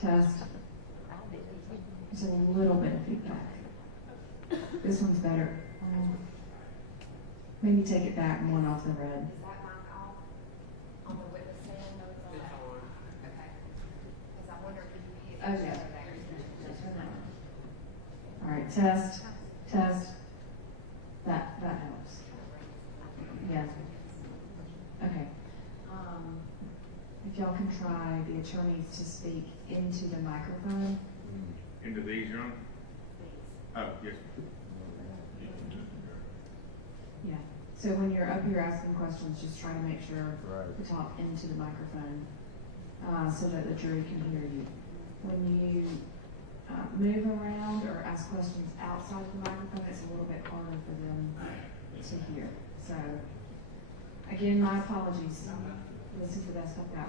Test. There's a little bit of feedback. This one's better. Maybe take it back one off the red. Is that mic off on the witness stand? No, it's on that. Okay. Because I wonder if you hit Oh, each yeah. other there. All right, test, test. That helps. Yeah. Okay. If y'all can try the attorneys to speak into the microphone. Into these, Your Honor? Oh, yes. Yeah. So when you're up here asking questions, just try to make sure to talk into the microphone so that the jury can hear you. When you move around or ask questions outside of the microphone, it's a little bit harder for them to hear. So, again, my apologies. This is the best I've got.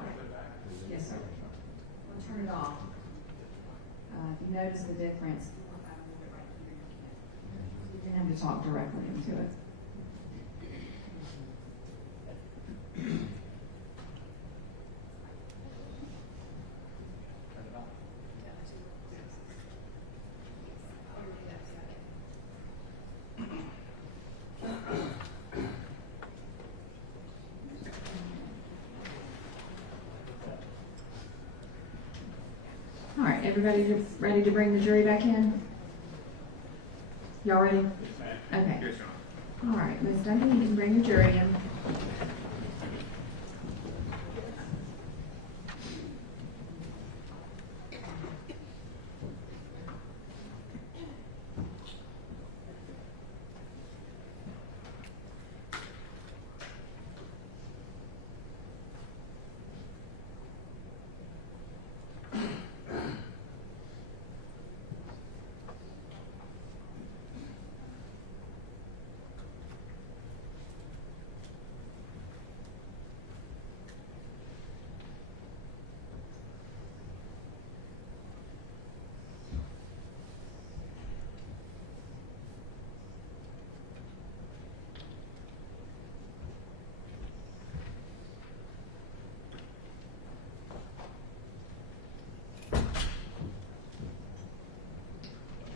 Yes, sir. We'll turn it off. If you notice the difference, you didn't have to talk directly into it. All right, everybody ready to bring the jury back in? Y'all ready? Okay. Yes, Your Honor. All right, Ms. Duncan, you can bring the jury in.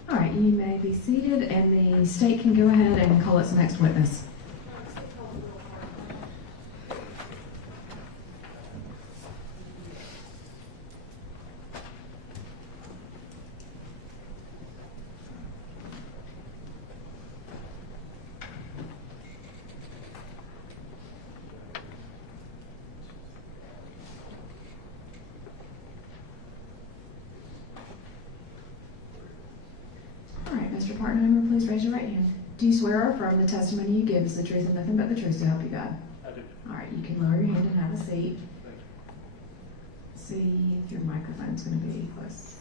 All right, you may be seated, and the state can go ahead and call its next witness. Mr. Partner, please raise your right hand. Do you swear or affirm the testimony you give is the truth and nothing but the truth to help you God? I do. All right, you can lower your hand and have a seat. See if your microphone's going to be close.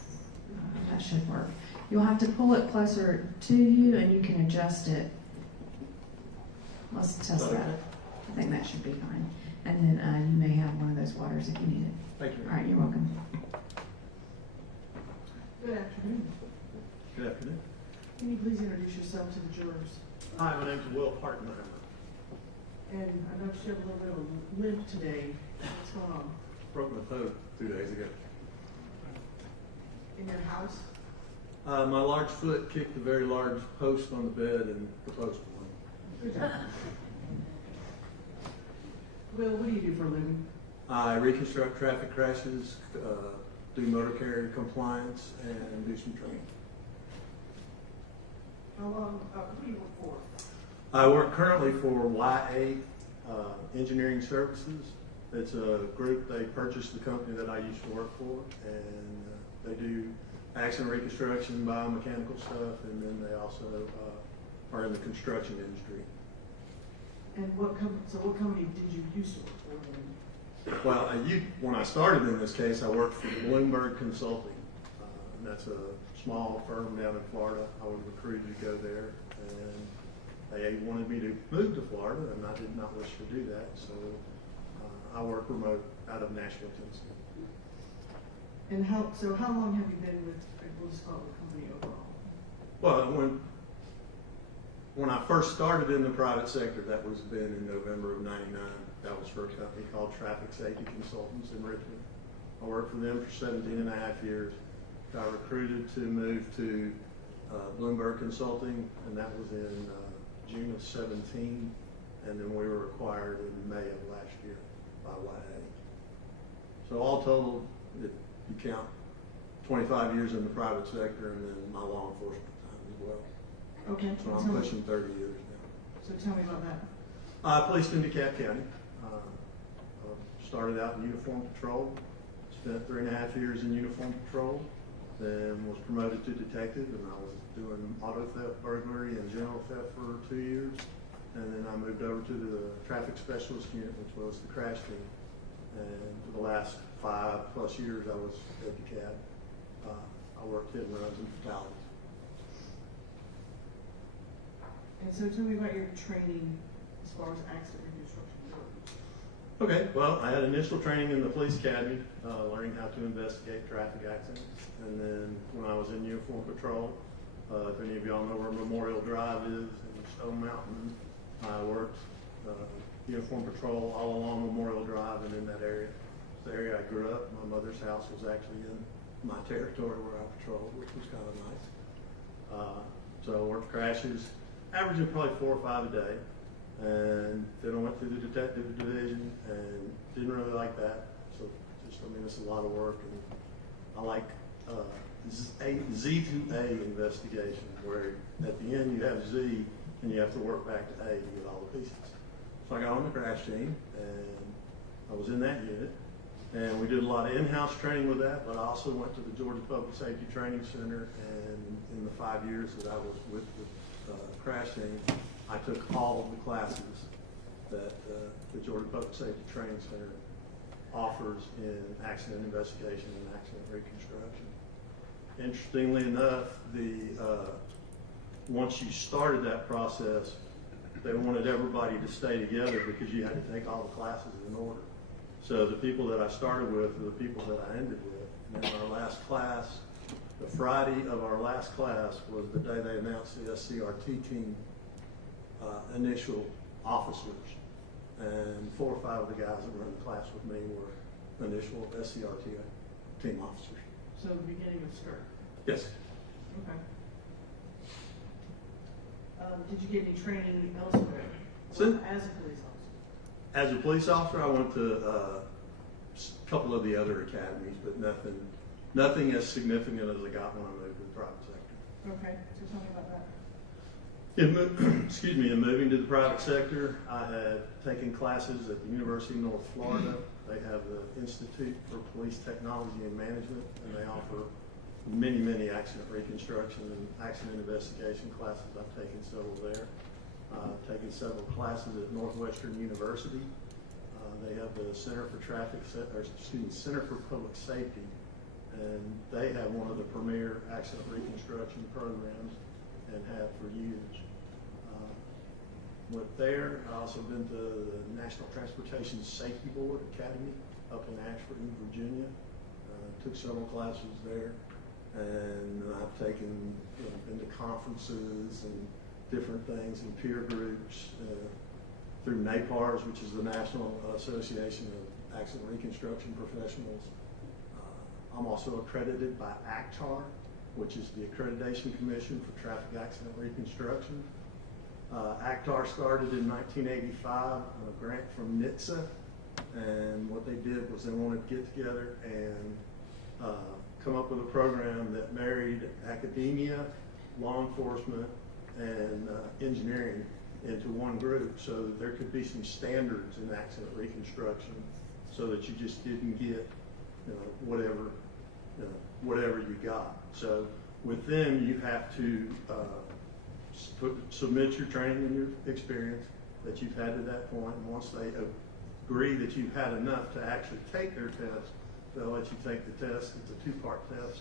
That should work. You'll have to pull it closer to you and you can adjust it. Let's test that. I think that should be fine. And then you may have one of those waters if you need it. Thank you. All right, you're welcome. Good afternoon. Good afternoon. Can you please introduce yourself to the jurors? Hi, my name's Will Hartenheimer. And I noticed you have a little bit of a limp today. What's going on? Broke my toe 2 days ago. In your house? My large foot kicked a very large post on the bed and the post won. Good job. Will, what do you do for a living? I reconstruct traffic crashes, do motor carrier compliance, and do some training. How long, who do you work for? I work currently for YA Engineering Services. It's a group, they purchased the company that I used to work for, and they do accident reconstruction, biomechanical stuff, and then they also are in the construction industry. And what company did you used to work for then? Well, when I started in this case, I worked for Bloomberg Consulting. And that's a small firm down in Florida. I was recruited to go there, and they wanted me to move to Florida, and I did not wish to do that. So I work remote out of Nashville, Tennessee. And how long have you been with, we'll just call it the company overall? Well, when I first started in the private sector, that was been in November of '99. That was for a company called Traffic Safety Consultants in Richmond. I worked for them for 17 and a half years. Got recruited to move to Bloomberg Consulting, and that was in June of 17, and then we were acquired in May of last year by YA. So all total, if you count 25 years in the private sector and then my law enforcement time as well. Okay. So I'm pushing 30 years now. So tell me about that. I placed in DeKalb County. Started out in uniform patrol. Spent 3.5 years in uniform patrol. Then was promoted to detective, and I was doing auto theft, burglary, and general theft for 2 years. And then I moved over to the traffic specialist unit, which was the crash team. And for the last 5+ years, I was at DeKalb. I worked hit and runs and fatalities. And so tell me about your training as far as accident reconstruction goes. Okay, well, I had initial training in the police academy, learning how to investigate traffic accidents. And then when I was in uniform patrol, if any of y'all know where Memorial Drive is in Stone Mountain, I worked uniform patrol all along Memorial Drive and in that area. It's the area I grew up. My mother's house was actually in my territory where I patrolled, which was kind of nice. So I worked crashes, averaging probably 4 or 5 a day. And then I went to the detective division and didn't really like that. So just, I mean, it's a lot of work, and I like Z to A investigation, where at the end you have Z and you have to work back to A to get all the pieces. So I got on the crash team and I was in that unit, and we did a lot of in-house training with that, but I also went to the Georgia Public Safety Training Center, and in the 5 years that I was with the crash team, I took all of the classes that the Georgia Public Safety Training Center offers in accident investigation and accident reconstruction. Interestingly enough, once you started that process, they wanted everybody to stay together because you had to take all the classes in order. So the people that I started with are the people that I ended with. And then our last class, the Friday of our last class, was the day they announced the SCRT team initial officers, and 4 or 5 of the guys that were in the class with me were initial SCRT team officers. So the beginning of SCRT. Yes. Okay. Did you get any training elsewhere as a police officer? As a police officer, I went to a couple of the other academies, but nothing as significant as I got when I moved to the private sector. Okay, so tell me about that. In moving to the private sector, I had taken classes at the University of North Florida. They have the Institute for Police Technology and Management, and they offer many, many accident reconstruction and accident investigation classes. I've taken several there. I've taken several classes at Northwestern University. They have the Center for Center for Public Safety, and they have one of the premier accident reconstruction programs and have for years. Went there. I also been to the National Transportation Safety Board Academy up in Ashford, Virginia. Took several classes there, and I've taken, been to conferences and different things and peer groups through NAPARS, which is the National Association of Accident Reconstruction Professionals. I'm also accredited by ACTAR, which is the Accreditation Commission for Traffic Accident Reconstruction. ACTAR started in 1985 on a grant from NHTSA, and what they did was they wanted to get together and come up with a program that married academia, law enforcement, and engineering into one group, so that there could be some standards in accident reconstruction, so that you just didn't get whatever you got. So with them, you have to submit your training and your experience that you've had to that point, and once they agree that you've had enough to actually take their test, they'll let you take the test. It's a 2-part test.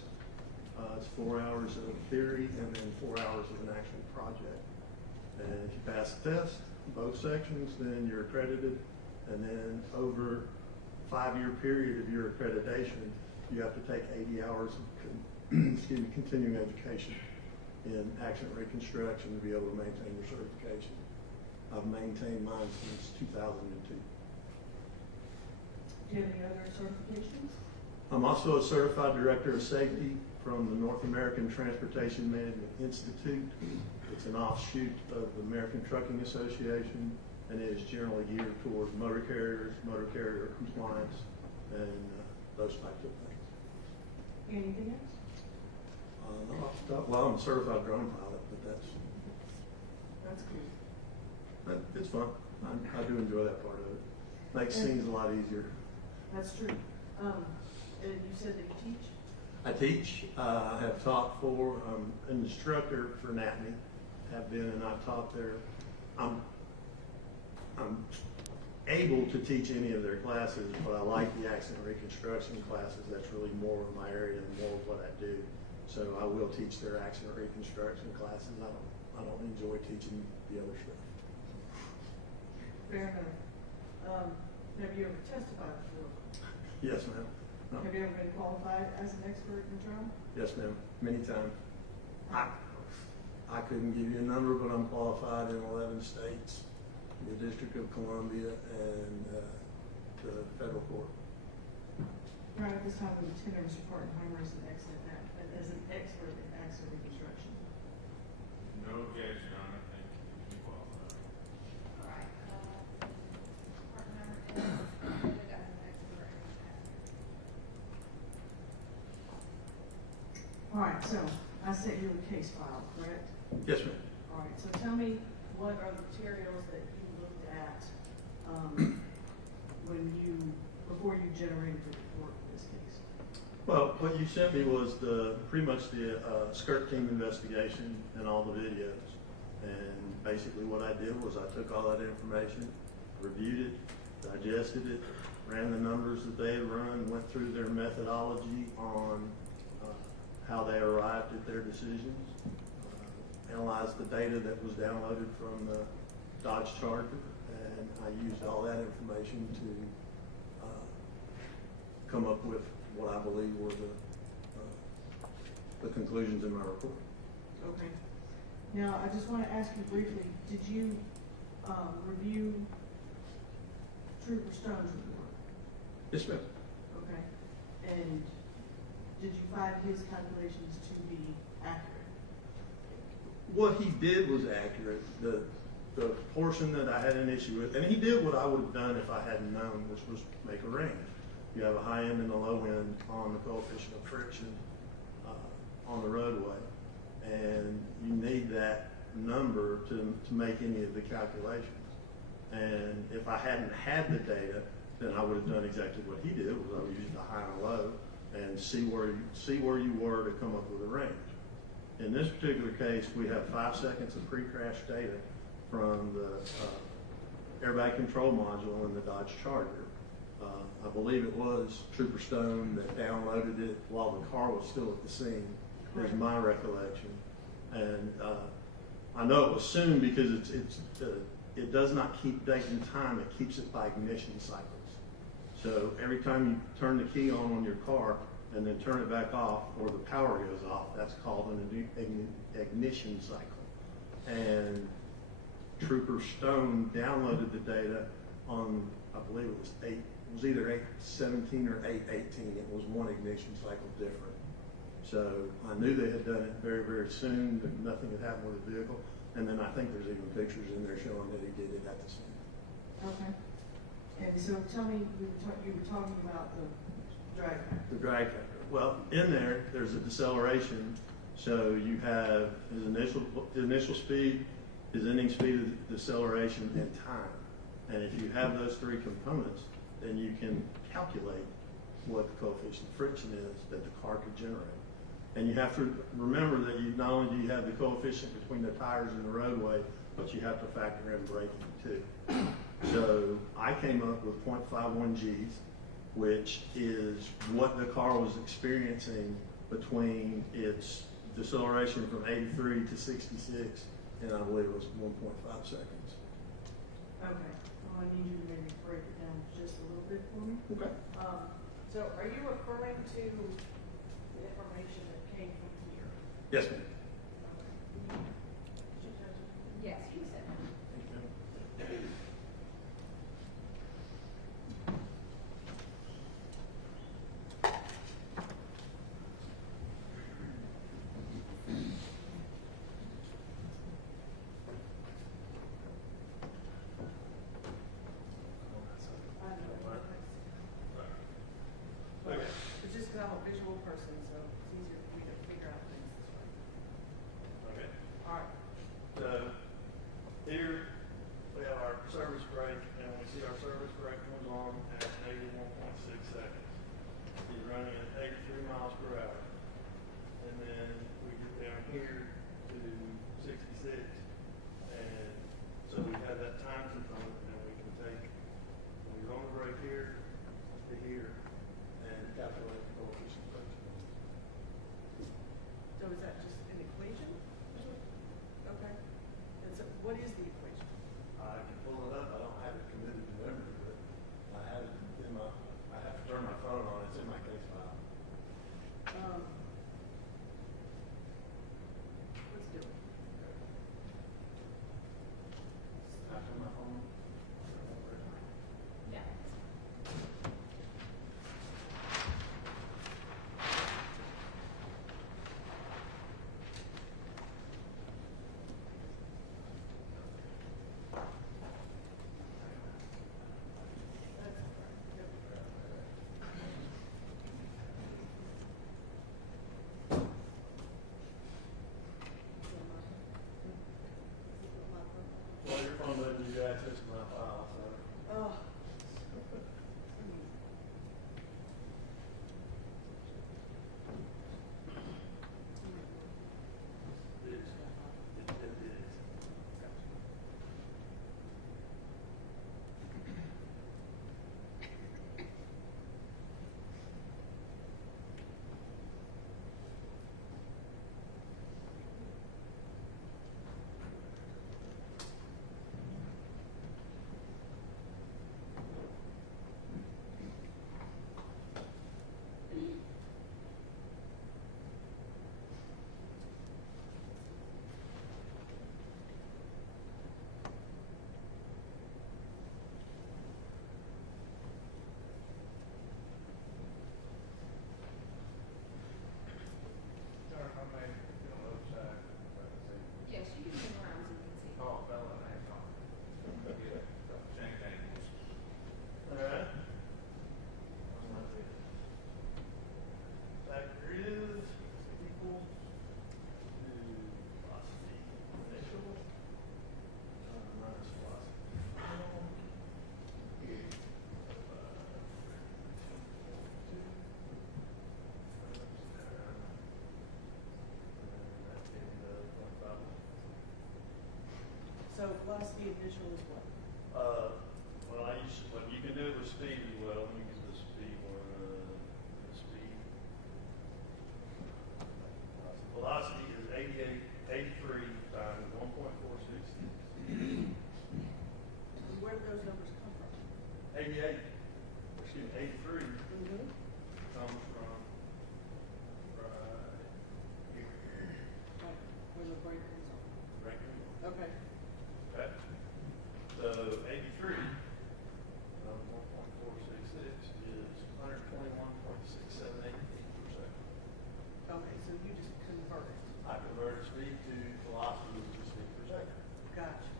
It's 4 hours of theory and then 4 hours of an actual project. And if you pass the test, both sections, then you're accredited. And then over a 5-year period of your accreditation, you have to take 80 hours of continuing education in accident reconstruction to be able to maintain your certification. I've maintained mine since 2002. Do you have any other certifications? I'm also a certified director of safety from the North American Transportation Management Institute. It's an offshoot of the American Trucking Association, and it is generally geared towards motor carriers, motor carrier compliance, and those types of things. Anything else? Well, I'm a certified drone pilot, but That's good. it's fun. I do enjoy that part of it. Makes things a lot easier. That's true. And you said that you teach? I teach. I have taught for an instructor for NATME. Have been, and I've taught there. I'm able to teach any of their classes, but I like the accident reconstruction classes. That's really more of my area and more of what I do. So I will teach their accident reconstruction classes. I don't enjoy teaching the other stuff. Fair enough. Have you ever testified before? Yes, ma'am. No. Have you ever been qualified as an expert in drone? Yes, ma'am. Many times. I couldn't give you a number, but I'm qualified in 11 states, the District of Columbia, and the federal court. Right at this time, the Lieutenant Mr. Partenheimer is an expert in accident reconstruction. No objection, Your Honor. Thank you. You can be qualified. All right, Partner is noted as an expert in hazard. All right, so I sent you a case file, correct? Yes, ma'am. All right, so tell me, what are the materials that you looked at before you generated the report for this case? Well, what you sent me was pretty much the skirt team investigation and all the videos. And basically what I did was I took all that information, reviewed it, digested it, ran the numbers that they had run, went through their methodology on how they arrived at their decisions, analyzed the data that was downloaded from the Dodge Charger, and I used all that information to come up with what I believe were the conclusions in my report. Okay. Now, I just want to ask you briefly, did you review Trooper Stone's report? Yes, ma'am. Okay. And did you find his calculations to be accurate? What he did was accurate. The portion that I had an issue with, and he did what I would have done if I hadn't known, which was make a range. You have a high end and a low end on the coefficient of friction on the roadway, and you need that number to make any of the calculations. And if I hadn't had the data, then I would have done exactly what he did, was I would use the high and low and see where you were to come up with a range. In this particular case, we have 5 seconds of pre-crash data from the airbag control module in the Dodge Charger. I believe it was Trooper Stone that downloaded it while the car was still at the scene, is my recollection. And I know it was soon because it does not keep date and time, it keeps it by ignition cycles. So every time you turn the key on your car and then turn it back off, or the power goes off, that's called an ignition cycle. And Trooper Stone downloaded the data on, I believe it was either 817 or 818. It was one ignition cycle different. So I knew they had done it very, very soon, that nothing had happened with the vehicle. And then I think there's even pictures in there showing that he did it at the scene. Okay. And so tell me, you were talking about the drag factor. The drag factor. Well, in there's a deceleration. So you have his initial speed, his ending speed of deceleration, and time. And if you have those three components, then you can calculate what the coefficient of friction is that the car could generate. And you have to remember that not only do you have the coefficient between the tires and the roadway, but you have to factor in braking too. So I came up with 0.51 Gs, which is what the car was experiencing between its deceleration from 83 to 66, and I believe it was 1.5 seconds. Okay. Well, I need you to maybe break it down just a little bit for me. Okay. So are you referring to the information that came from here? Yes, ma'am. Yes, you said that. person, so it's easier for me to figure out things this way. Okay. All right. So here we have our service break, and we see our service break comes on at 81.6 seconds. He's running at 83 miles per hour. And then we get down here to 66. And so we have that time component, and we can take, when we're on the break here to here, and calculate the coefficient of friction. So is that just an equation? Okay. And so what is the equation? I can pull it up. I don't have it committed to memory, but I have it in my, I have to turn my phone on. It's in my case file. Let's do it. Can I turn my phone on? Yeah. That's all right. Yep. Well, your phone doesn't give you access to my file, so. Oh. It is. It is. Yes, you can turn around so you can see. Oh, fella, thanks, Tom. Yeah, change angles. All right. Factor is equal to velocity initial minus velocity final. So velocity initial is what? Well, what you can do it with speed as well. Let me get the speed one. The speed. Velocity is 83 times 1.466. And where do those numbers come from? 83 Mm-hmm. comes from right here. Like, where the break comes on. Right here. Okay. Okay. So 83 times 1.466 is 121.678 feet per second. Okay, so you just convert it. I converted speed to velocity, which is feet per second. Gotcha.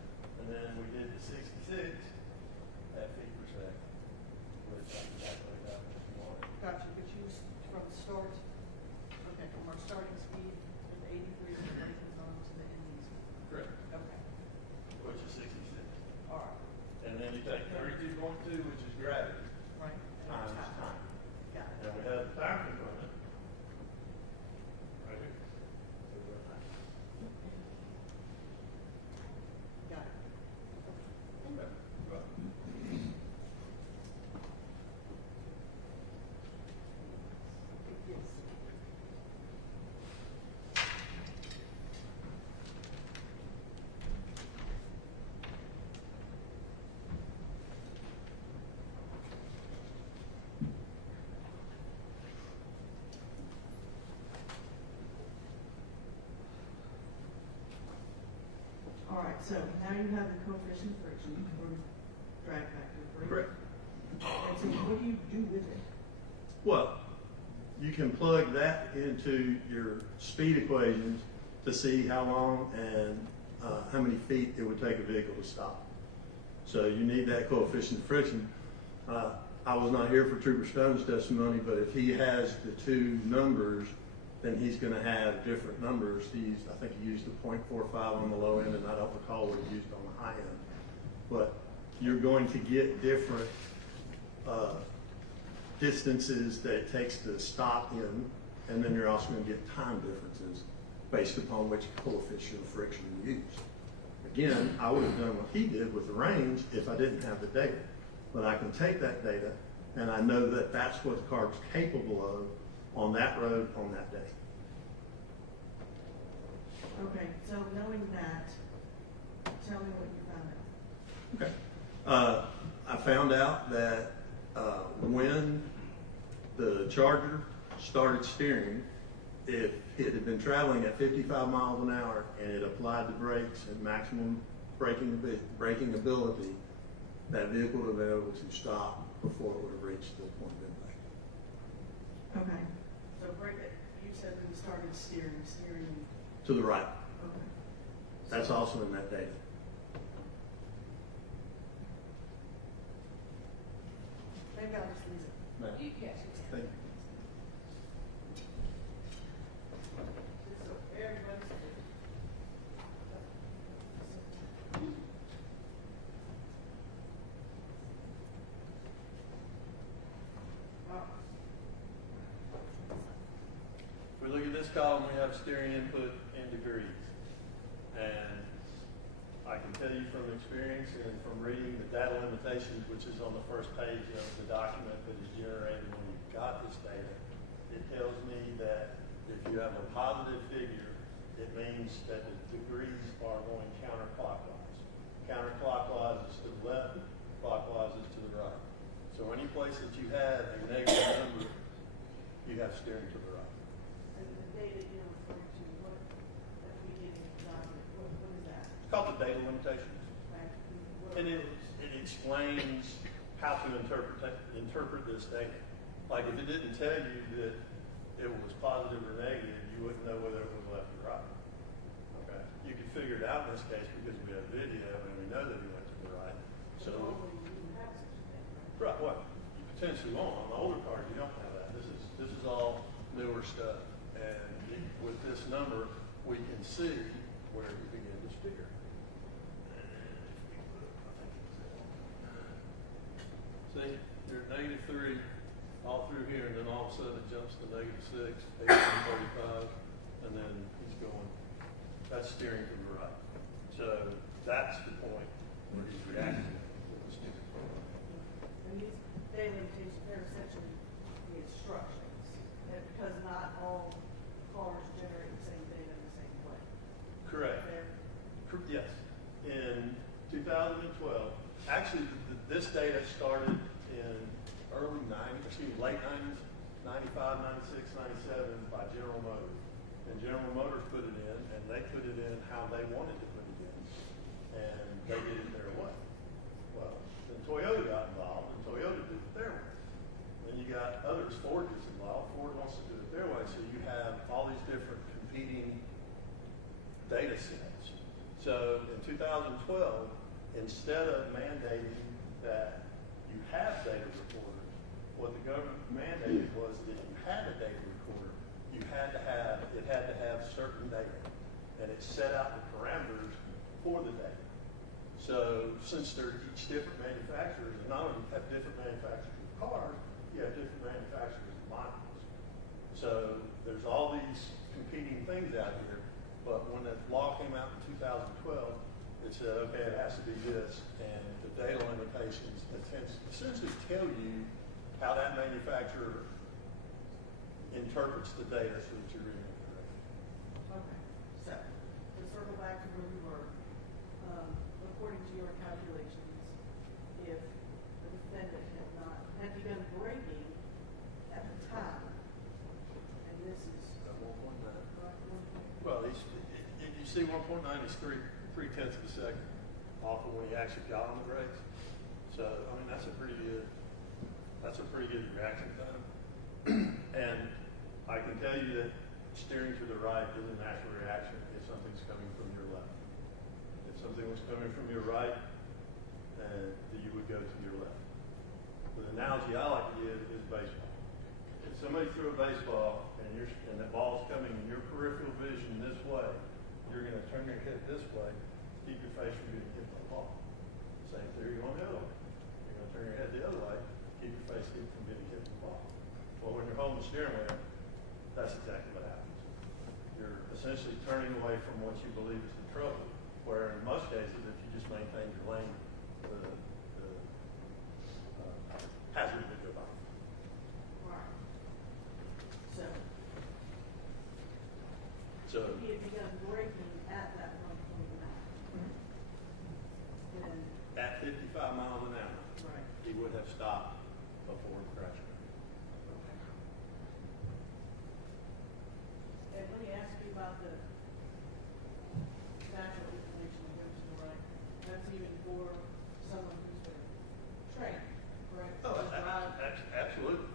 And then we did the 66 at feet per second, which I can calculate that if you want. Gotcha, but you, from the start, okay, from our starting speed with 83, the break comes on to the end user. Correct. Okay, Which is 66. all right, And then you take 32.2, which is gravity, right. And times time. Got it. And we have the time component right here. Got it. Okay. Yes. All right, so now you have the coefficient of friction or drag factor, right? Correct. And so what do you do with it? Well, you can plug that into your speed equations to see how long and how many feet it would take a vehicle to stop. So you need that coefficient of friction. I was not here for Trooper Stone's testimony, but if he has the two numbers, then he's gonna have different numbers. I think he used a .45 on the low end, and I don't recall what he used on the high end. But you're going to get different distances that it takes to stop in, and then you're also gonna get time differences based upon which coefficient of friction you use. Again, I would have done what he did with the range if I didn't have the data. But I can take that data, and I know that that's what the car's capable of on that road on that day. Okay, so knowing that, tell me what you found out. Okay. I found out that when the Charger started steering, if it had been traveling at 55 miles an hour and it applied the brakes at maximum braking ability, that vehicle would have been able to stop before it would have reached the point of impact. Okay, so you said when you started steering. To the right. Okay. That's also in that data. Maybe I'll just leave it. Ma'am. Yes, you can. Thank you. So everybody's good. If we look at this column, we have steering input in degrees. And I can tell you from experience and from reading the data limitations, which is on the first page of the document that is generated when you got this data, it tells me that if you have a positive figure, it means that the degrees are going counterclockwise. Counterclockwise is to the left, clockwise is to the right. So any place that you have a negative number, you have steering to the right. And the data you're referring to, that we get in the document, what is that? It's called the data limitations. Like, what And are it those? explains how to interpret this data. Like if it didn't tell you that it was positive or negative, you wouldn't know whether it was left or right. Okay? You could figure it out in this case because we have video and we know that he went to the right. So, Normally you wouldn't have such a thing, right? right, what? You potentially won't. On the older cars, you don't have that. This is all newer stuff. And with this number, we can see where you begin to steer. See, you're at -3 all through here, and then all of a sudden it jumps to -6, 1835, and then he's going, that's steering to the right. So that's the point where he's reacting with the steering. And these data limitations, they're essentially the instructions, and because not all cars generate the same data in the same way. Correct. They're- Yes. In 2012, actually, this data started in late 90s, 95, 96, 97 by General Motors. And General Motors put it in, and they put it in how they wanted to put it in. And they did it their way. Well, then Toyota got involved, and Toyota did it their way. Then you got others, Ford gets involved, Ford wants to do it their way, so you have all these different competing data sets. So in 2012, instead of mandating that you have data recorders, what the government mandated was that you had a data recorder, it had to have certain data. And it set out the parameters for the data. So since they're each different manufacturers, and not only have different manufacturers of cars, you have different manufacturers of modules. So there's all these competing things out here, but when that law came out in 2012, it said, okay, it has to be this, and the data limitations essentially tell you how that manufacturer interprets the data so that you're reading it correctly. Okay, so, to circle back to where we were, according to your calculations, if the defendant had begun braking at the time, and this is. At 1.9. Well, you see 1.9 is 3/10 of a second off of when he actually got on the brakes. So, I mean, that's a pretty good reaction time. And I can tell you that steering to the right is a natural reaction if something's coming from your left. If something was coming from your right, then you would go to your left. The analogy I like to give is baseball. If somebody threw a baseball and the ball's coming in your peripheral vision this way, you're going to turn your head this way, keep your face from getting hit by the ball. Same theory going the other way. You're going to turn your head the other way, keep your face from getting hit by the ball. Well, when you're holding the steering wheel, that's exactly what happens. You're essentially turning away from what you believe is the trouble, where in most cases, if you just maintain your lane, the hazard would go by. Right. So, So, if he had begun braking at that 129, then, at 55 miles an hour, right. he would have stopped before the crash. Okay. And let me ask you about the natural inclination of which to the right. That's even for someone who's been trained, correct? Oh, To drive. absolutely.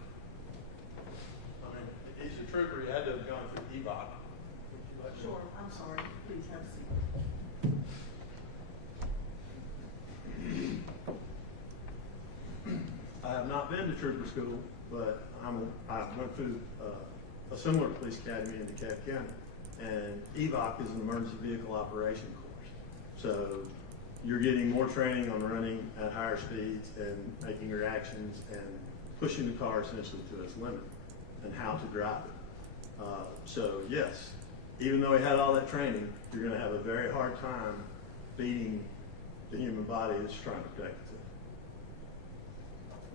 I mean, he's a trooper. He had to have gone through EVOC. Sure, I'm sorry. Please have a seat. I have not been to trooper school, but I went through a similar police academy in DeKalb County, and EVOC is an emergency vehicle operation course. So you're getting more training on running at higher speeds and making reactions and pushing the car essentially to its limit and how to drive it. So yes, even though he had all that training, you're going to have a very hard time beating the human body that's trying to protect itself.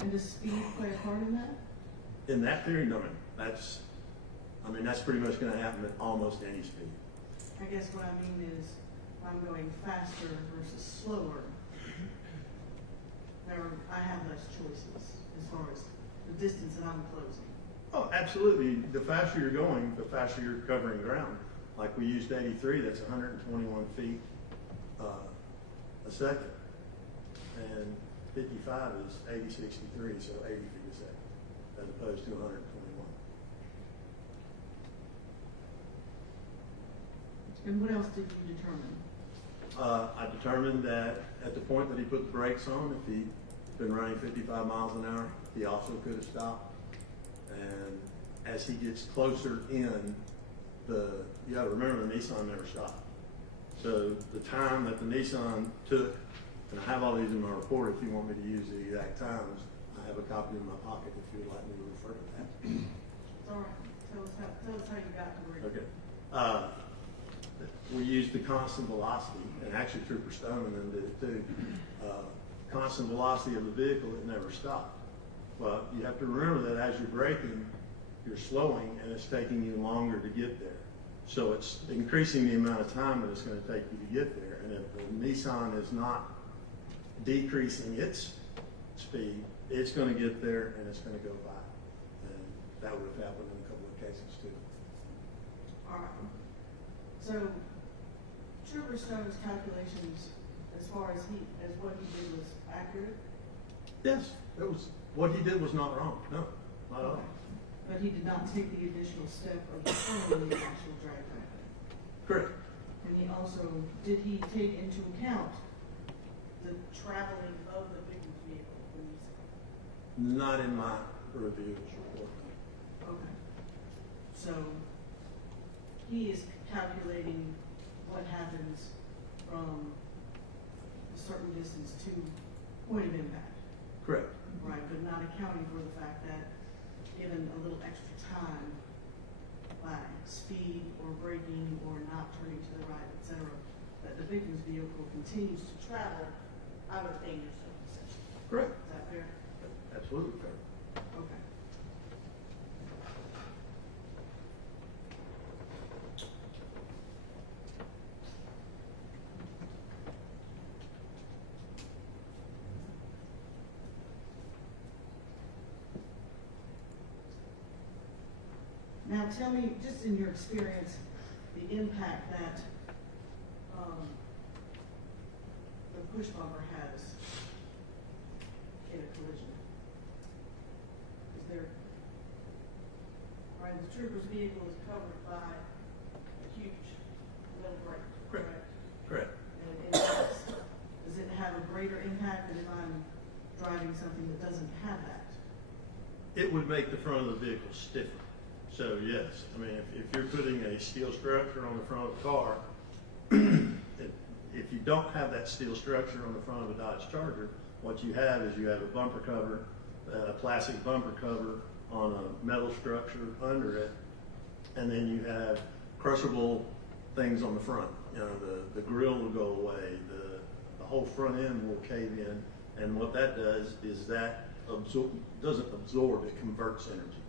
And does speed play a part in that? In that theory, no, that's pretty much going to happen at almost any speed. I guess what I mean is, if I'm going faster versus slower, I have less choices as far as the distance that I'm closing. Oh, absolutely. The faster you're going, the faster you're covering ground. Like we used 83, that's 121 feet a second. And 55 is 80, 63, so 80 feet a second, as opposed to 121. And what else did you determine? I determined that at the point that he put the brakes on, if he'd been running 55 miles an hour, he also could have stopped. And as he gets closer in, you got to remember the Nissan never stopped. So the time that the Nissan took, and I have all these in my report if you want me to use the exact times. I have a copy in my pocket if you would like me to refer to that. It's all right. Tell us how you got to where you Okay. We used the constant velocity, and actually Trooper Stoneman and did it too. Constant velocity of the vehicle, it never stopped. But you have to remember that as you're braking, you're slowing and it's taking you longer to get there. So it's increasing the amount of time that it's going to take you to get there. And if the Nissan is not decreasing its speed, it's going to get there and it's going to go by. And that would have happened in a couple of cases too. All right. So, Trooper Stone's calculations, as far as what he did, was accurate? Yes, what he did was not wrong. No, not at all. But he did not take the additional step of determining the actual drag factor. Correct. And he also, did he take into account the traveling of the victim's vehicle when you said? Not in my review report. Okay. So, he is calculating what happens from a certain distance to point of impact. Correct. Right, but not accounting for the fact that given a little extra time by speed or braking or not turning to the right, etc., that the victim's vehicle continues to travel out of danger zone, essentially. Correct. Is that fair? Absolutely fair. Okay. Now tell me, just in your experience, the impact that the push bumper has in a collision. Is there, right, the trooper's vehicle is covered by a huge metal brake, Correct. correct? Correct. And it impacts, does it have a greater impact than if I'm driving something that doesn't have that? It would make the front of the vehicle stiffer. So yes, I mean, if you're putting a steel structure on the front of the car, if you don't have that steel structure on the front of a Dodge Charger, what you have is you have a bumper cover, a plastic bumper cover on a metal structure under it, and then you have crushable things on the front. You know, the grill will go away, the whole front end will cave in, and what that does is that doesn't absorb, it converts energy.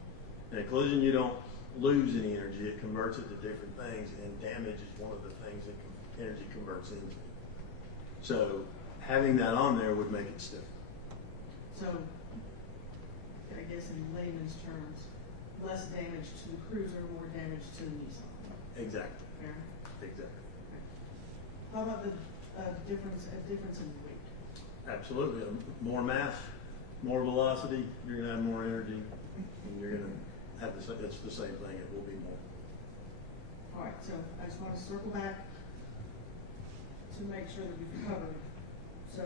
In a collision, you don't lose any energy, it converts it to different things, and damage is one of the things that energy converts into. So having that on there would make it stiff. So, I guess in layman's terms, less damage to the Cruiser, more damage to the Nissan. Exactly. Fair? Exactly. How about the difference in weight? Absolutely. More mass, more velocity, you're gonna have more energy, and you're gonna have it's the same thing, it will be more. All right, so I just want to circle back to make sure that we've covered. So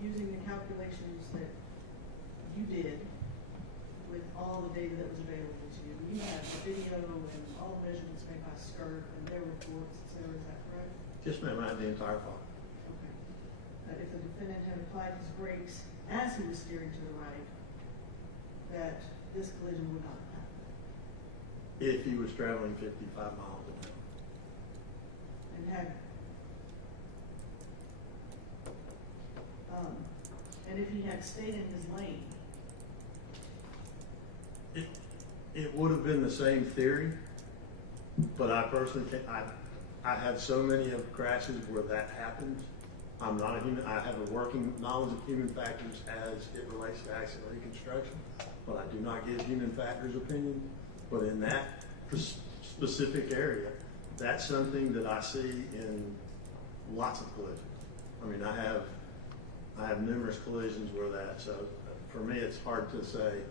using the calculations that you did with all the data that was available to you, you had the video and all the measurements made by SCIRT and their reports, et cetera, is that correct? Just ma'am, I had the entire file. Okay. That if the defendant had applied his brakes as he was steering to the right, that this collision would not have happened. If he was traveling 55 miles an hour. And if he had stayed in his lane, It would have been the same theory, but I personally think, I have so many of crashes where that happens. I'm not a human, I have a working knowledge of human factors as it relates to accident reconstruction, but I do not give human factors opinion. But in that specific area, that's something that I see in lots of collisions. I mean, I have numerous collisions where that, so for me, it's hard to say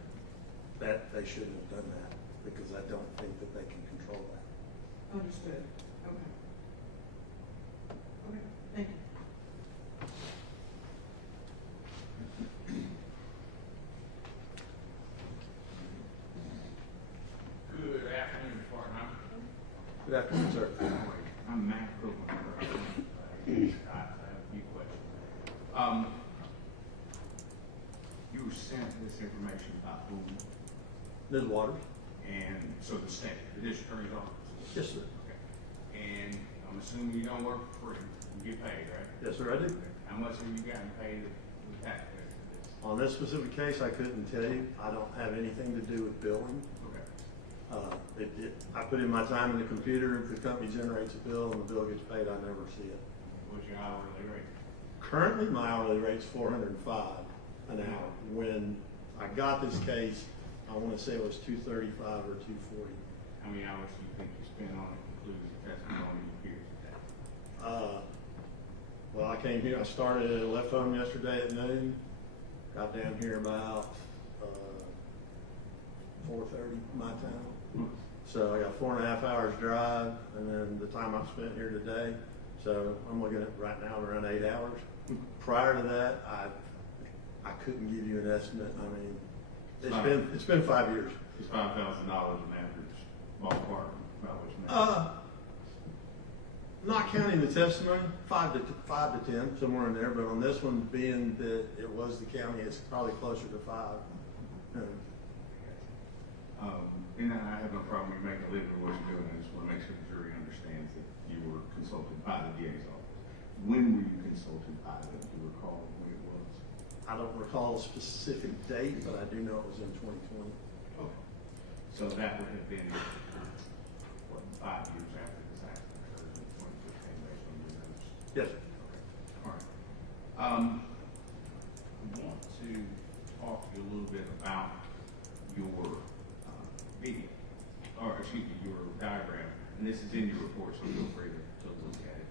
that they shouldn't have done that, because I don't think that they can control that. understood. Okay. Okay, thank you. Good afternoon, partner. Good afternoon, sir. I'm Matt Copeland. I have a few questions. You were sent this information by whom? Ms. Waters? And so the state, the district attorney's office? Yes, sir. Okay. And I'm assuming you don't work for free. You get paid, right? Yes, sir, I do. How much have you gotten paid with taxpayers for this? On this specific case, I couldn't tell you. I don't have anything to do with billing. Okay. I put in my time in the computer. If the company generates a bill and the bill gets paid, I never see it. What's your hourly rate? Currently, my hourly rate's $405 an hour. When I got this case, I want to say it was $235 or $240. How many hours do you think you spent on it, including testimony and peers today? Well, I came here, left home yesterday at noon, got down here about 4:30 my time. So I got 4.5 hours drive, and then the time I've spent here today. So I'm looking at right now around 8 hours. Prior to that, I couldn't give you an estimate. I mean, it's been 5 years. It's $5,000 an average ballpark, about which Not counting the testimony, 5 to 10, somewhere in there. But on this one, being that it was the county, it's probably closer to 5. And I have no problem with making a living with what you're doing. I just want to make sure the jury understands that you were consulted by the DA's office. When were you consulted by them? Do you recall when it was? I don't recall a specific date, but I do know it was in 2020. Okay. So that would have been, what, 5 years after this accident occurred in 2015, based on your notes? Yes, sir. Okay. All right. I want to talk to you a little bit about your video, or excuse me, your diagram, and this is in your report, so feel free to look at it.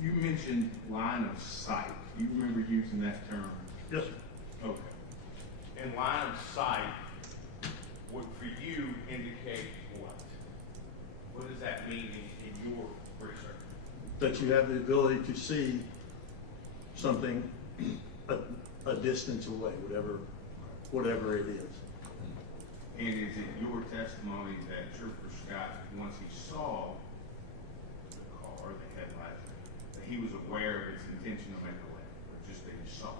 You mentioned line of sight. Do you remember using that term? Yes, sir. Okay. And line of sight would, for you, indicate what? What does that mean in your research? That you have the ability to see something a distance away, whatever whatever it is. And is it your testimony that Trooper Scott, once he saw the car, the headlights, that he was aware of its intention to make a left, or just that he saw it?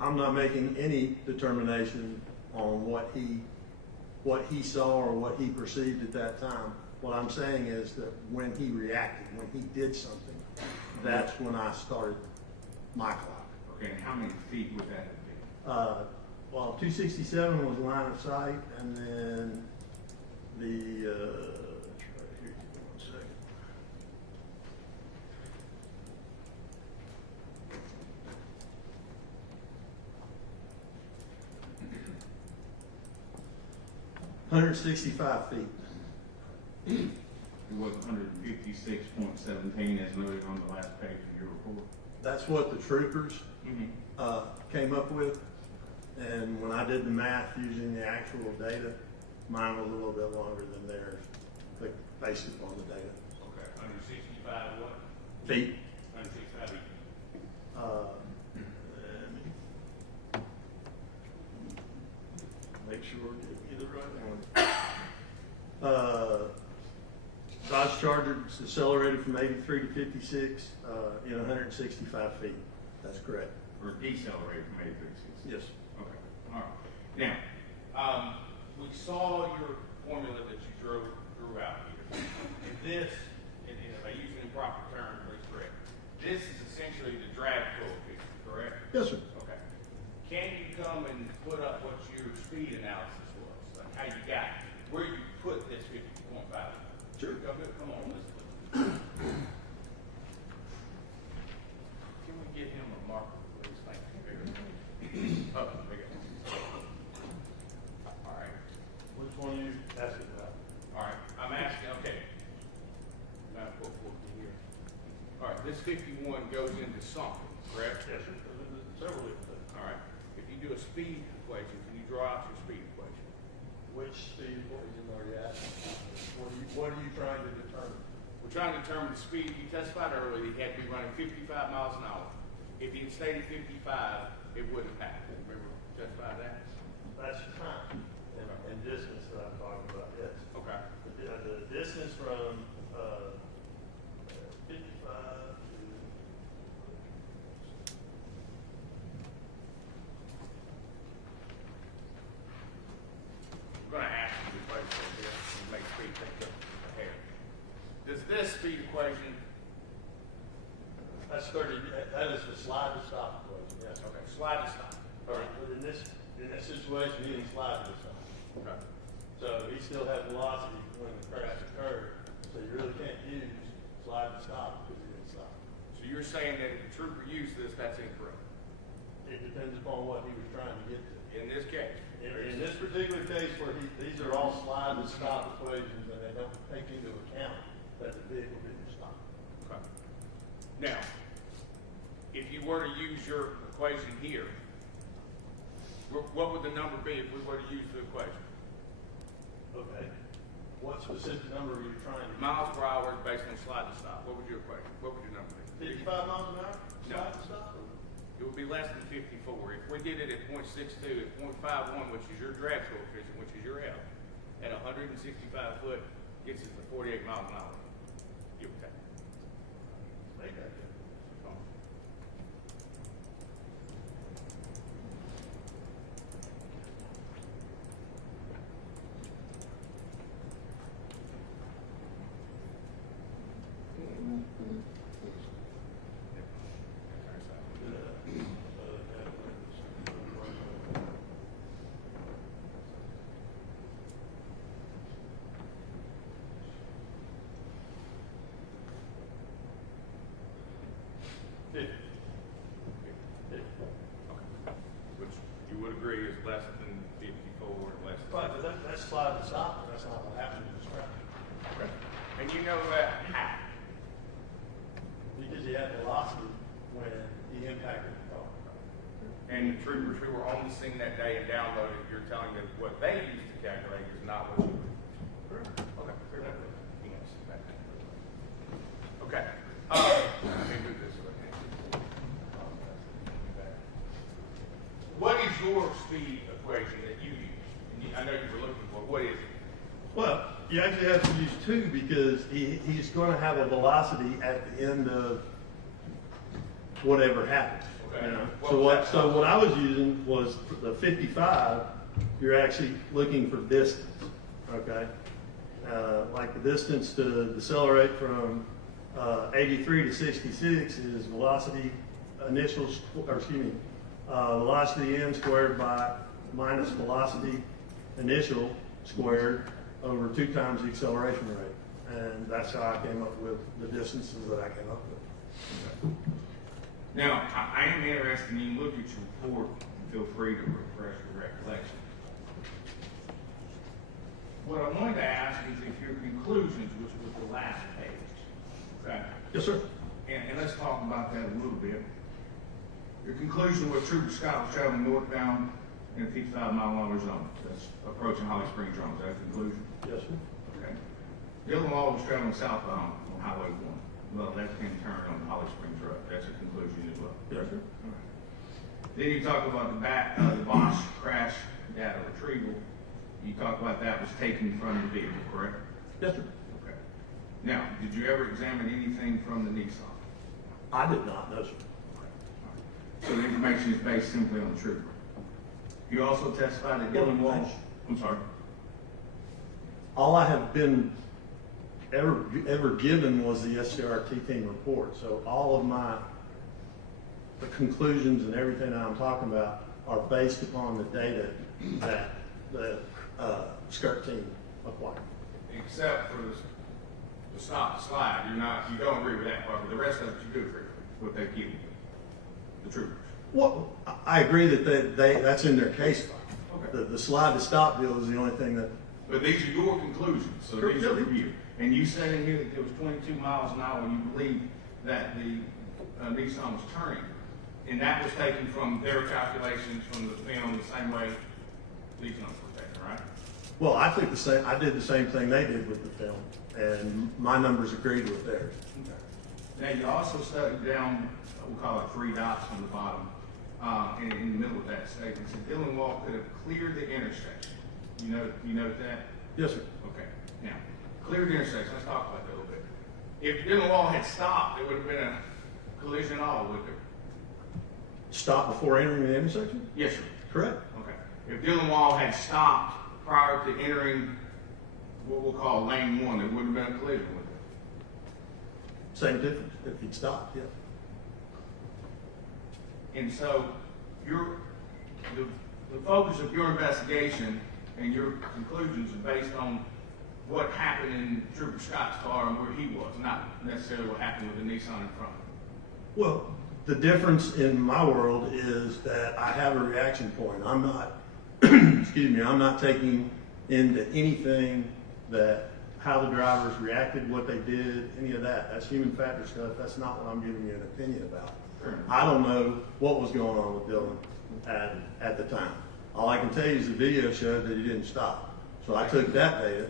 I'm not making any determination on what he saw or what he perceived at that time. What I'm saying is that when he reacted, when he did something, that's when I started my clock. Okay, and how many feet would that have been? Well, 267 was line of sight, and then the, it's right here, give me 1 second. $165 feet. It was 156.17 as noted on the last page of your report. That's what the troopers Mm-hmm. came up with, and when I did the math using the actual data, mine was a little bit longer than theirs, but based upon the data. Okay, 165 what? Feet. 165 feet. Let me make sure I give you the right one. Dodge Charger accelerated from 83 to 56 in 165 feet. That's correct. Or decelerated from 83 to 66? Yes. Okay, all right. Now, we saw your formula that you drew out here. And this, and if I use an improper term, please correct. This is essentially the drag coefficient, correct? Yes, sir. Okay. Can you come and put up what your speed analysis was? Like how you got it? Where you put this 50.5? Sure. Come on, let's look. Can we get him a marker, please? Thank you very much. Oh, there you go. All right. Which one are you asking about? All right. I'm asking, okay. Now, here. All right, this 51 goes into something, correct? Yes, sir. Several different things. All right. If you do a speed equation, can you draw out your speed equation? Which speed equation are you asking? What are you trying to determine? We're trying to determine the speed. You testified earlier, he had to be running 55 miles an hour. If he had stayed at 55, it wouldn't have happened. Remember, testified that? That's time and distance that I'm talking about, yes. Okay. The distance from 55 to I'm going to ask you the question here and make speed take up the hair. Does this speed equation, that's 30. That is the slide to stop equation. Yes. okay, slide to stop. All right. But in this situation, he didn't slide to stop. Okay. So he still had velocity when the crash occurred. So you really can't use slide to stop because he didn't stop. So you're saying that if the trooper used this, that's incorrect? It depends upon what he was trying to get to. In this case? In this particular case where these are all slide to stop equations and they don't take into account that the vehicle didn't stop. Okay. Now, if you were to use your equation here, what would the number be if we were to use the equation? Okay. What specific number are you trying to use? Miles per hour based on slide to stop. What would your equation? What would your number be? 55 miles an hour? No. Slide to stop? It would be less than 54. If we did it at 0.62, at 0.51, which is your drag coefficient, which is your F, at 165 foot, gets us to 48 miles an hour. Give or take. Make that good. Come on. Which you would agree is less than 54 and less than... But that's slide to stop, and that's not what happened in this crash. Okay. And you know that how? Because he had velocity when he impacted the car. And the troopers who were on the scene that day and downloaded, you're telling them what they used to calculate is not what you would. Correct. Okay. Fair enough. Yes. Okay. Let me move this way. What is your speed speed equation that you use? And I know you were looking for, what is it? Well, you actually have to use 2 because he's going to have a velocity at the end of whatever happens. Okay. You know? Well, So what I was using was the 55. You're actually looking for distance. Okay. Like the distance to decelerate from 83 to 66 is velocity initial, velocity n squared by minus velocity initial squared over 2 times the acceleration rate. And that's how I came up with the distances that I came up with. Okay. Now, I am interested in you look at your report, feel free to refresh your recollection. What I wanted to ask is if your conclusions, which was the last page, okay? Yes, sir. And let's talk about that a little bit. Your conclusion was Trooper Scott was traveling northbound in a 55-mile-an-hour zone. That's approaching Holly Springs Road. Is that a conclusion? Yes, sir. Okay. Dylan Wall was traveling southbound on Highway 1. Well, left-hand turn on Holly Springs Road. That's a conclusion as well. Yes, sir. All right. Then you talk about the Bosch crash data retrieval. You talk about that was taken from the vehicle, correct? Yes, sir. Okay. Now, did you ever examine anything from the Nissan? I did not, no, sir. So the information is based simply on the trooper. You also testified that Dylan Walsh, I'm sorry. All I have been ever given was the SCRT team report. So all of the conclusions and everything that I'm talking about are based upon the data that the SCRT team acquired. Except for the stop slide, you don't agree with that part, but the rest of it you do agree with what they give you, the troopers. Well, I agree that that's in their case file. Okay. The slide to stop deal is the only thing that. But these are your conclusions, so these are from you. And you said in here that there was 22 miles an hour, and you believe that the Nissan was turning. And that was taken from their calculations from the film the same way these numbers were taken, right? Well, I did the same thing they did with the film, and my numbers agreed with theirs. Okay. Now, you also studied down, we'll call it 3 dots on the bottom, in the middle of that statement. So Dylan Wall could have cleared the intersection. You noted that? Yes, sir. Okay. Now, cleared the intersection. Let's talk about that a little bit. If Dylan Wall had stopped, there would have been a collision at all, would there? Stop before entering the intersection? Yes, sir. Correct. Okay. If Dylan Wall had stopped prior to entering what we'll call lane 1, there wouldn't have been a collision with it. Same difference if he'd stopped, yeah. And so the focus of your investigation and your conclusions are based on what happened in Trooper Scott's car and where he was, not necessarily what happened with the Nissan in front of him. Well, the difference in my world is that I have a reaction point. I'm not, I'm not taking into anything that how the drivers reacted, what they did, any of that. That's human factor stuff. That's not what I'm giving you an opinion about. Sure. I don't know what was going on with Dylan at the time. All I can tell you is the video showed that he didn't stop. So I took that data,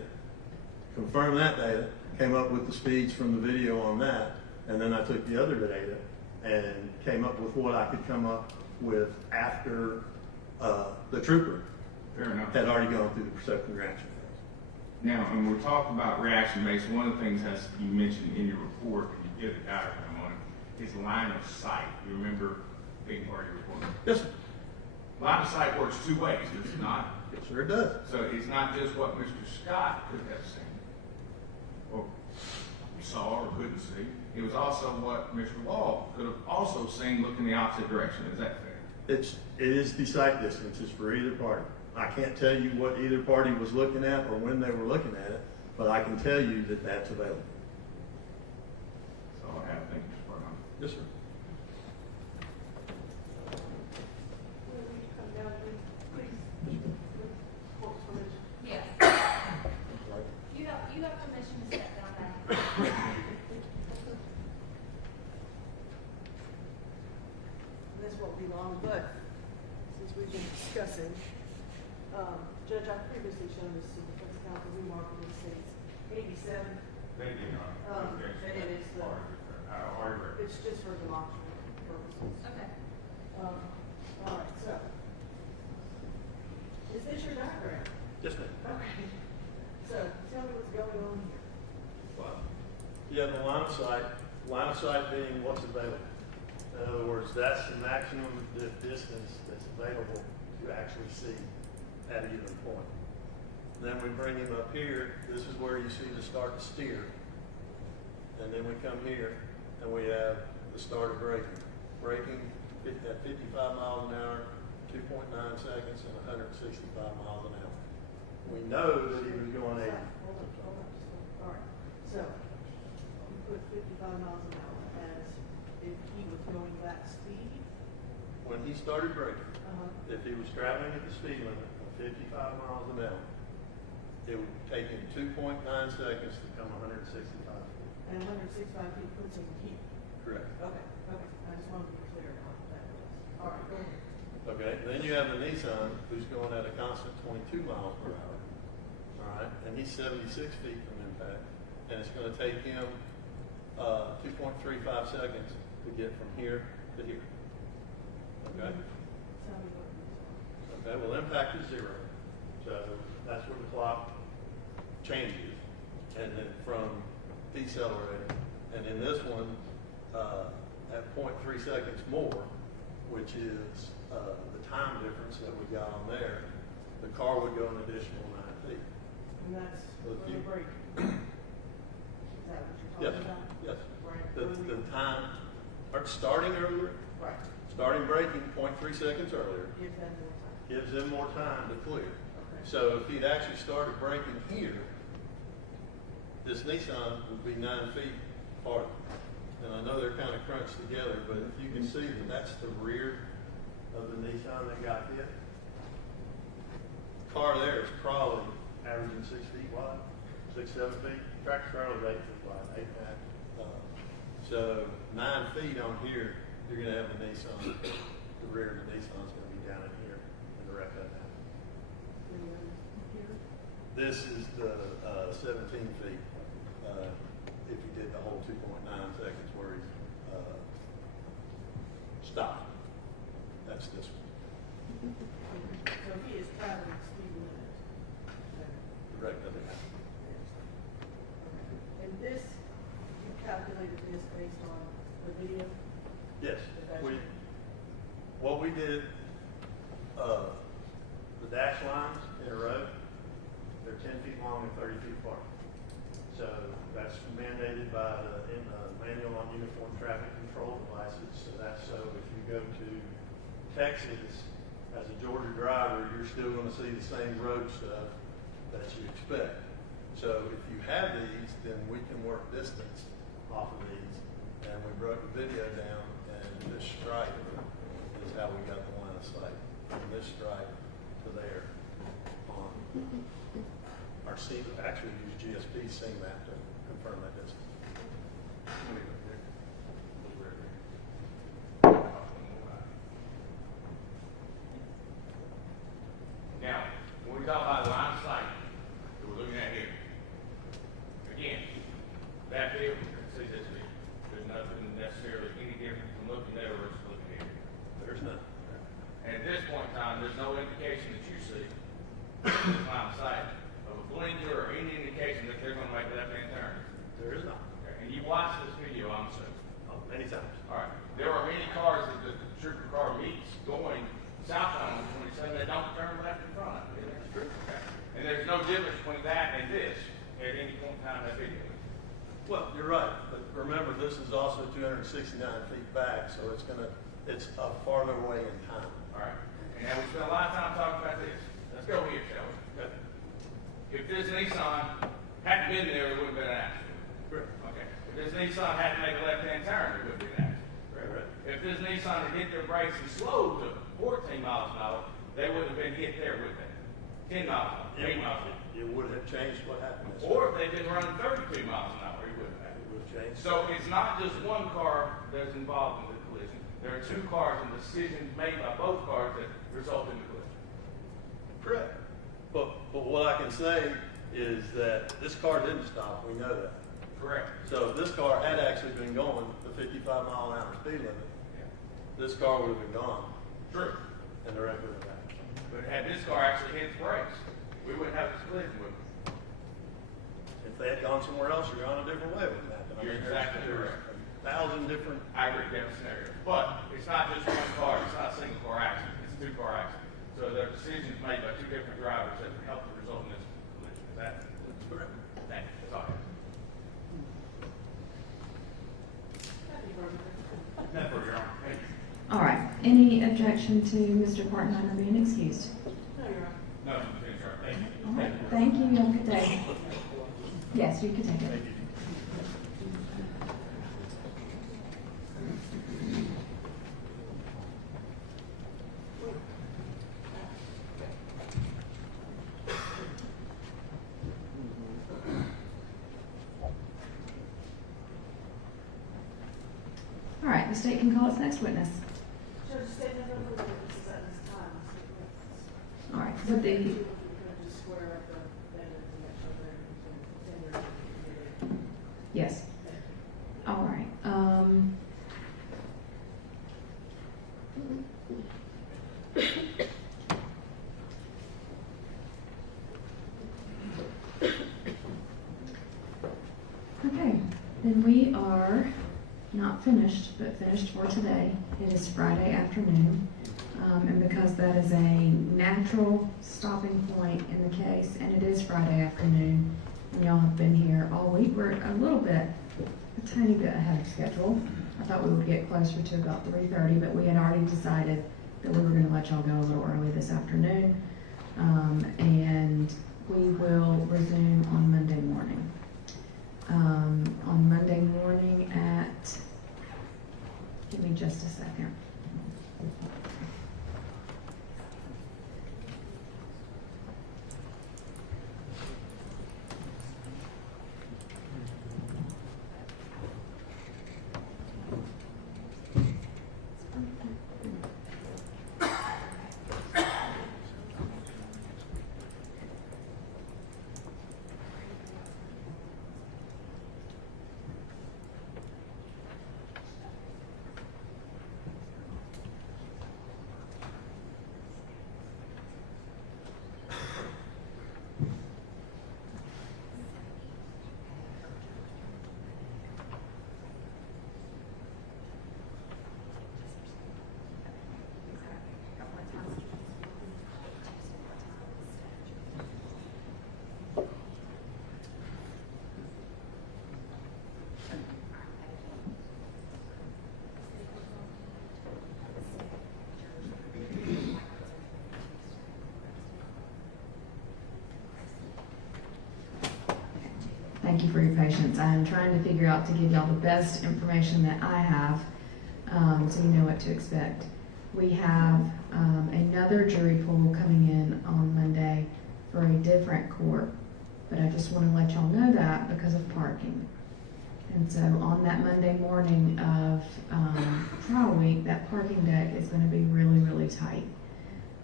confirmed that data, came up with the speeds from the video on that, and then I took the other data and came up with what I could come up with after the trooper Fair enough. had already gone through the perception reaction phase. Now, when we're talking about reaction based, one of the things that you mentioned in your report, and you did a diagram on it, is line of sight. You remember being part of your report? Yes, sir. Line of sight works 2 ways, does it not? Yes, sir, it does. So it's not just what Mr. Scott could have seen, or saw or couldn't see. It was also what Mr. Wall could have also seen looking the opposite direction. Is that fair? It is the sight distances for either party. I can't tell you what either party was looking at or when they were looking at it, but I can tell you that that's available. So I have to think, Mr. Barnum. Yes, sir. Will you come down, please? Court's permission. Yes. You have permission to step down there. This won't be long, but since we've been discussing, Judge, I've previously shown this to the defense counsel, we marked it states 87. Thank you, Your Honor. And it is it's just for demonstrative purposes. Okay. All right, so, Yes, ma'am. Okay. So, tell me what's going on here. Well, you have the line of sight being what's available. In other words, that's the maximum distance that's available to actually see at a given point. Then we bring him up here. This is where you see the start to steer. And then we come here and we have the start of braking. Braking at 55 miles an hour, 2.9 seconds, and 165 miles an hour. We know that he was going 80. Hold on. All right. So, you put 55 miles an hour as if he was going that speed. When he started braking, Uh-huh. if he was traveling at the speed limit of 55 miles an hour, it would take him 2.9 seconds to come 165 feet. And 165 feet puts him here. Correct. Okay. I just wanted to be clear on what that was. All right, go ahead. Okay, then you have the Nissan who's going at a constant 22 miles per hour. All right, and he's 76 feet from impact, and it's going to take him 2.35 seconds to get from here to here. Okay? Tell me what these are. Okay, well, impact is 0. So that's where the clock changes, and then from decelerating. And in this one, at 0.3 seconds more, which is the time difference that we got on there, the car would go an additional 9 feet. And that's Well, for if the you- braking. Is that what you're Yes, talking about? yes. Right. The time, or starting earlier, Right. starting braking 0.3 seconds earlier, Gives them more time. gives them more time to clear. Okay. So if he'd actually started braking here, this Nissan would be 9 feet farther. And I know they're kind of crunched together, but if you can see that that's the rear of the Nissan that got hit. Car there is probably averaging 6 feet wide, 6, 7 feet. Tractor trailer is 8 feet wide, 8.5. So 9 feet on here, you're going to have the Nissan. The rear of the Nissan's going to be down in here, and the wreck of that. And then here. This is the 17 feet. If you did the whole 2.9 seconds where he stopped. That's this one. So he is traveling speed limit. The wreck doesn't happen. And this, you calculated this based on the video? Yes, what we did, the dash lines in a row, they're 10 feet long and 30 feet apart. So that's mandated by the manual on uniform traffic control devices. So that's so if you go to Texas as a Georgia driver, you're still going to see the same road stuff that you expect. So if you have these, then we can work distance off of these. And we broke the video down, and this stripe is how we got the line of sight. From this stripe to there on our C, actually use GSP scene map to confirm that distance. Now, when we talk about line of sight that we're looking at here, again, that vehicle, see this vehicle, there's nothing necessarily any different from looking there versus looking here. There's none. And at this point in time, there's no indication that you see line of sight of a blinker or any indication that they're going to make a left-hand turn. There is not. Okay. And you watched this video, I'm assuming. Oh, many times. All right. There are many cars that the trooper car meets going southbound on 27 that don't turn left in front of it. That's true. Okay. And there's no difference between that and this at any point in time in that video. Well, you're right, but remember, this is also 269 feet back, so it's a farther way in time. All right. And now we spent a lot of time talking about this. Let's go here, shall we? Okay. If this Nissan hadn't been there, it would have been an accident. Correct. Okay. If this Nissan had to make a left-hand turn, it would have been an accident. Right. If this Nissan had hit their brakes and slowed to 14 miles an hour, they would have been hit there with it. 10 miles an hour, 8 miles an hour. It would have changed what happened. Or if they'd been running 32 miles an hour, it would have happened. It would have changed. So it's not just one car that's involved in the collision. There are two cars and decisions made by both cars that result in the collision. Correct. But what I can say is that this car didn't stop. We know that. Correct. So if this car had actually been going the 55 mile an hour speed limit, this car would have been gone. True. And the wreck would have happened. But had this car actually hit the brakes, we wouldn't have this collision with them. If they had gone somewhere else or gone a different way, it would happen. You're exactly correct. 1,000 different. I agree, different scenario. But it's not just one car, it's not a single car accident, it's a two-car accident. So there are decisions made by two different drivers that help to result in this collision. Is that correct? Thank you. That's all I have. That's for your honor. Thank you. All right, any objection to Mr. Partenheimer being excused? No, Your Honor. No, sir. Thank you. All right, thank you, have a good day. Yes, you can take it. All right, the state can call its next witness. Judge, state no further witnesses at this time. All right, would the, We're going to just square up the evidence and make sure they're continuing. yes, all right. Okay, then we are not finished, but finished for today. It is Friday afternoon, and because that is a natural stopping point in the case, and it is Friday afternoon, and y'all have been here all week, we're a tiny bit ahead of schedule. I thought we would get closer to about 3:30, but we had already decided that we were going to let y'all go a little early this afternoon, and we will resume on Monday morning. On Monday morning at, give me just a second. Thank you for your patience. I am trying to figure out to give y'all the best information that I have, so you know what to expect. We have another jury pool coming in on Monday for a different court, but I just want to let y'all know that because of parking. And so on that Monday morning of trial week, that parking deck is going to be really, really tight.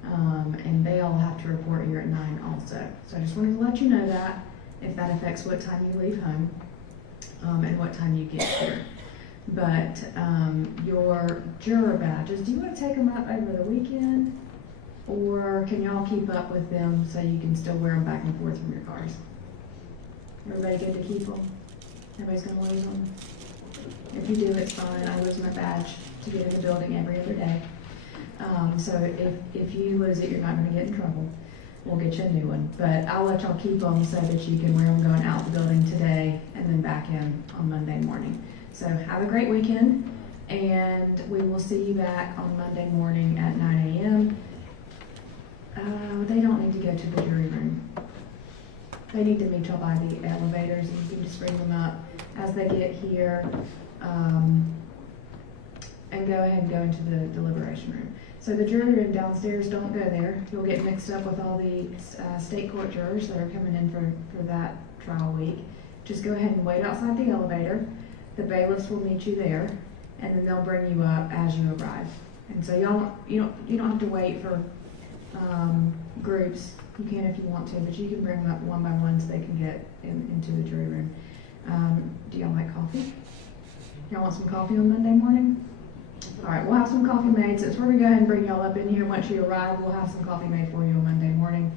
And they all have to report here at 9 also. So I just wanted to let you know that, if that affects what time you leave home and what time you get here. But your juror badges, do you want to take them up over the weekend? Or can y'all keep up with them so you can still wear them back and forth from your cars? Everybody good to keep them? Everybody's going to lose them? If you do, it's fine. I lose my badge to get in the building every other day. So if you lose it, you're not going to get in trouble. We'll get you a new one. But I'll let y'all keep them so that you can wear them going out the building today and then back in on Monday morning. So have a great weekend, and we will see you back on Monday morning at 9 a.m. They don't need to go to the jury room. They need to meet y'all by the elevators, and you can just bring them up as they get here, and go ahead and go into the deliberation room. So the jury room downstairs, don't go there. You'll get mixed up with all the state court jurors that are coming in for that trial week. Just go ahead and wait outside the elevator. The bailiffs will meet you there, and then they'll bring you up as you arrive. And so you don't have to wait for groups. You can if you want to, but you can bring them up one by one so they can get into the jury room. Do y'all like coffee? Y'all want some coffee on Monday morning? All right, we'll have some coffee made. Since we're going to go ahead and bring y'all up in here, once you arrive, we'll have some coffee made for you on Monday morning.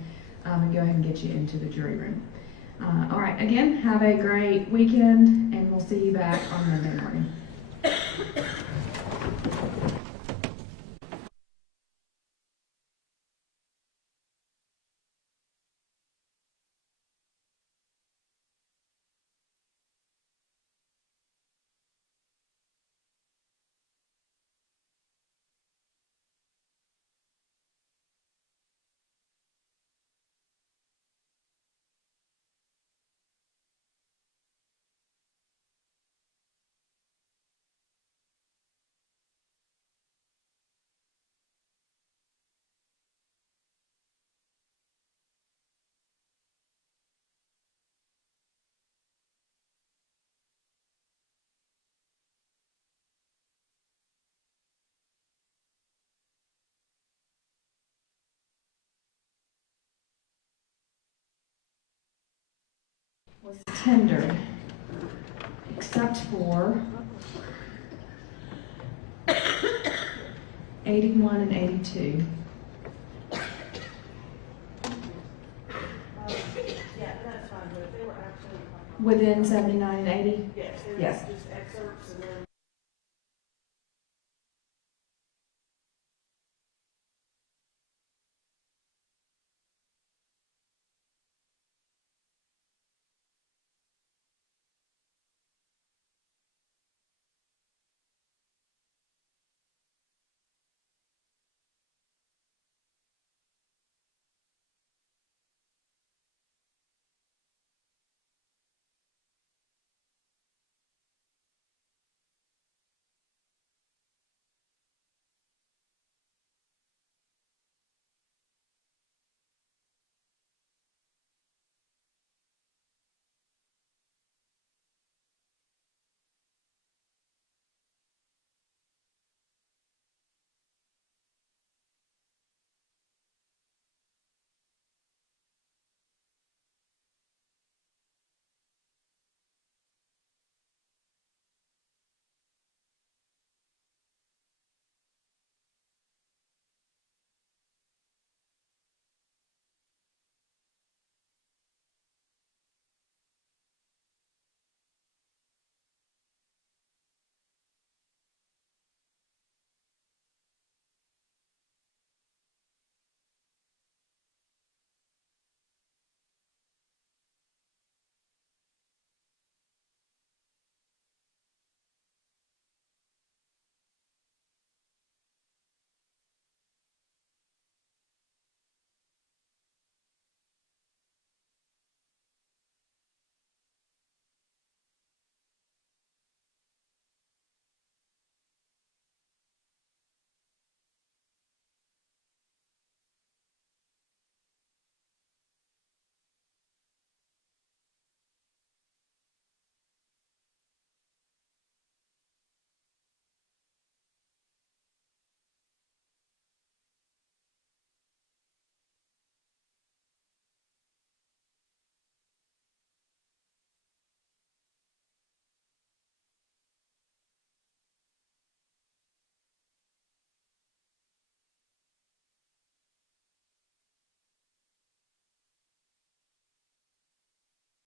and go ahead and get you into the jury room. All right, again, have a great weekend, and we'll see you back on Monday morning. Was tendered, except for 81 and 82. Yeah, that's fine, but if they were actually. Within 79 and 80? Yes, they were Yes. just excerpts and then